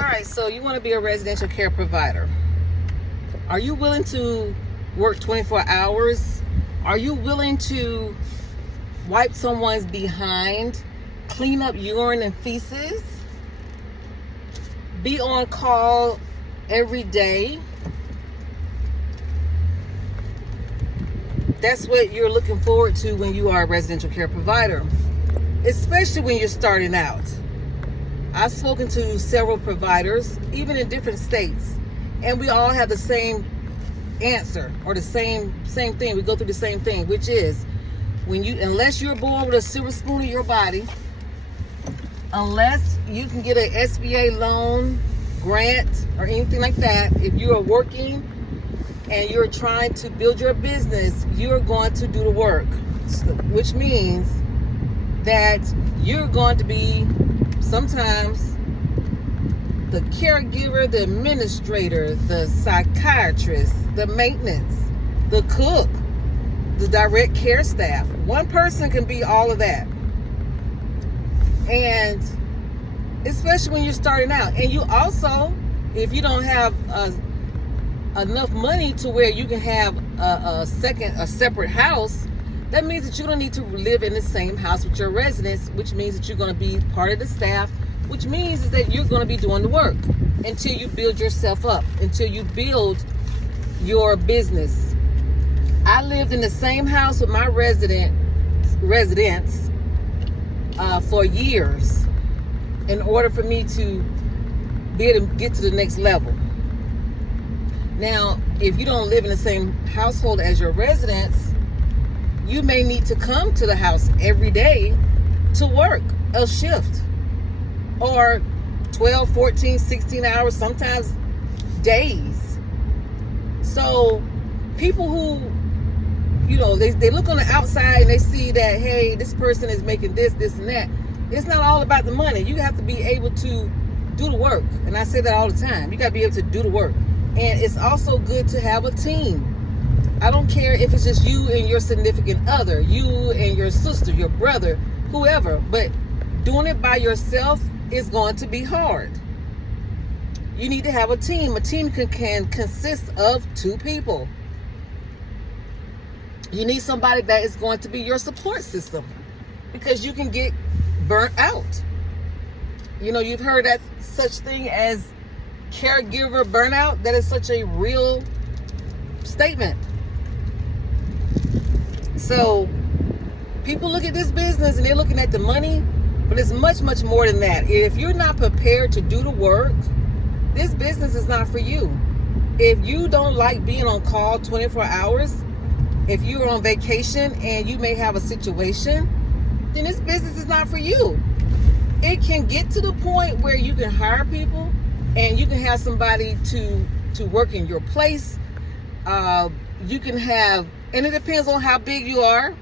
All right, so you want to be a residential care provider. Are you willing to work 24 hours? Are you willing to wipe someone's behind, clean up urine and feces, be on call every day? That's what you're looking forward to when you are a residential care provider, especially when you're starting out. I've spoken to several providers, even in different states, and we all have the same answer or the same thing. We go through the same thing, which is unless you're born with a silver spoon in your body, unless you can get an SBA loan, grant, or anything like that, if you are working and you're trying to build your business, you're going to do the work, which means that you're going to be sometimes the caregiver, the administrator, the psychiatrist, the maintenance, the cook, the direct care staff. One person can be all of that. And especially when you're starting out. And you also, if you don't have enough money to where you can have a separate house, that means that you don't need to live in the same house with your residents, which means that you're going to be part of the staff, which means is that you're going to be doing the work until you build yourself up, until you build your business. I lived in the same house with my residents for years in order for me to be able to get to the next level. Now, if you don't live in the same household as your residents, you may need to come to the house every day to work a shift, or 12, 14, 16 hours, sometimes days. So people who, they look on the outside and they see that, hey, this person is making this, and that. It's not all about the money. You have to be able to do the work. And I say that all the time. You got to be able to do the work. And it's also good to have a team. I don't care if it's just you and your significant other, you and your sister, your brother, whoever, but doing it by yourself is going to be hard. You need to have a team. A team can consist of 2 people. You need somebody that is going to be your support system, because you can get burnt out. You've heard that such thing as caregiver burnout. That is such a real statement. So people look at this business and they're looking at the money, but it's much, much more than that. If you're not prepared to do the work, this business is not for you. If you don't like being on call 24 hours, if you're on vacation and you may have a situation, then this business is not for you. It can get to the point where you can hire people and you can have somebody to work in your place. You can have, and it depends on how big you are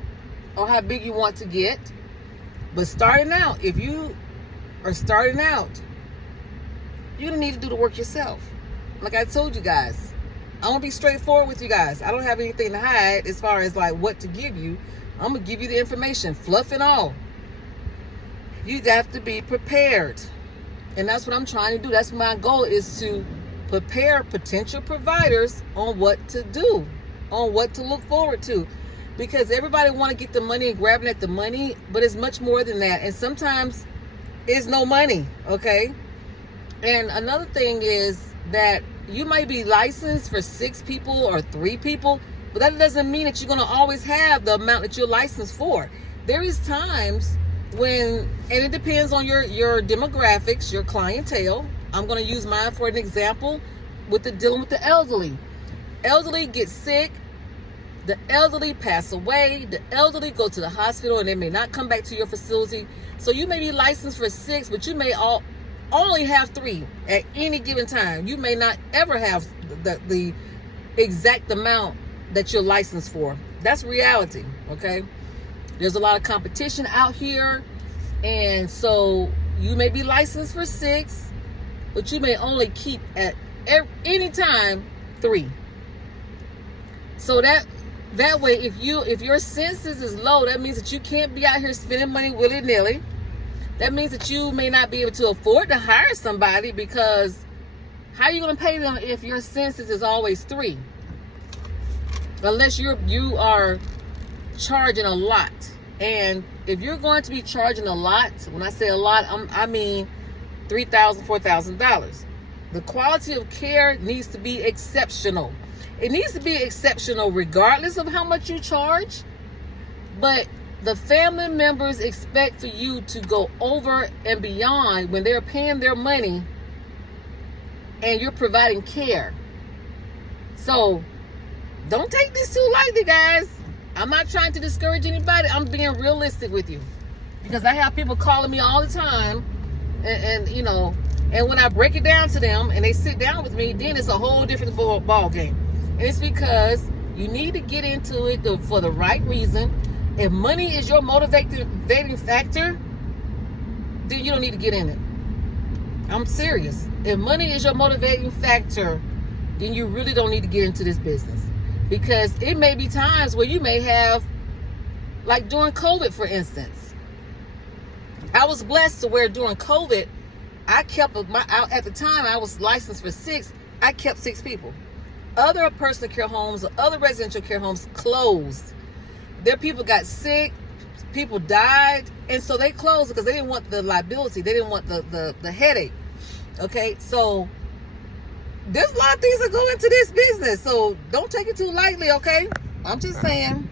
or how big you want to get. But starting out, if you are starting out, you're going to need to do the work yourself. Like I told you guys, I'm going to be straightforward with you guys. I don't have anything to hide as far as like what to give you. I'm going to give you the information, fluff and all. You have to be prepared. And that's what I'm trying to do. That's my goal, is to prepare potential providers on what to do, on what to look forward to. Because everybody want to get the money and grabbing at the money, but it's much more than that. And sometimes it's no money, okay? And another thing is that you might be licensed for 6 people or 3 people, but that doesn't mean that you're going to always have the amount that you're licensed for. There is times when, and it depends on your demographics, your clientele. I'm going to use mine for an example with dealing with the elderly. Elderly get sick, the elderly pass away, the elderly go to the hospital and they may not come back to your facility. So you may be licensed for 6, but you may only have 3 at any given time. You may not ever have the exact amount that you're licensed for. That's reality, okay? There's a lot of competition out here, and so you may be licensed for 6, but you may only keep at any time 3. So that way, if your census is low, that means that you can't be out here spending money willy-nilly. That means that you may not be able to afford to hire somebody, because how are you going to pay them if your census is always 3? Unless you are charging a lot. And if you're going to be charging a lot, when I say a lot, I mean $3,000, $4,000. The quality of care needs to be exceptional. It needs to be exceptional regardless of how much you charge. But the family members expect for you to go over and beyond when they're paying their money and you're providing care. So don't take this too lightly, guys. I'm not trying to discourage anybody. I'm being realistic with you, because I have people calling me all the time, and you know, and when I break it down to them and they sit down with me, then it's a whole different ball game. And it's because you need to get into it for the right reason. If money is your motivating factor, then you don't need to get in it. I'm serious. If money is your motivating factor, then you really don't need to get into this business. Because it may be times where you may have, like during COVID, for instance. I was blessed to where during COVID, I kept at the time I was licensed for 6, I kept 6 people. Other personal care homes or other residential care homes closed. Their people got sick, people died, and so they closed because they didn't want the liability. They didn't want the headache. Okay, so there's a lot of things that go into this business, so don't take it too lightly, okay? I'm just saying.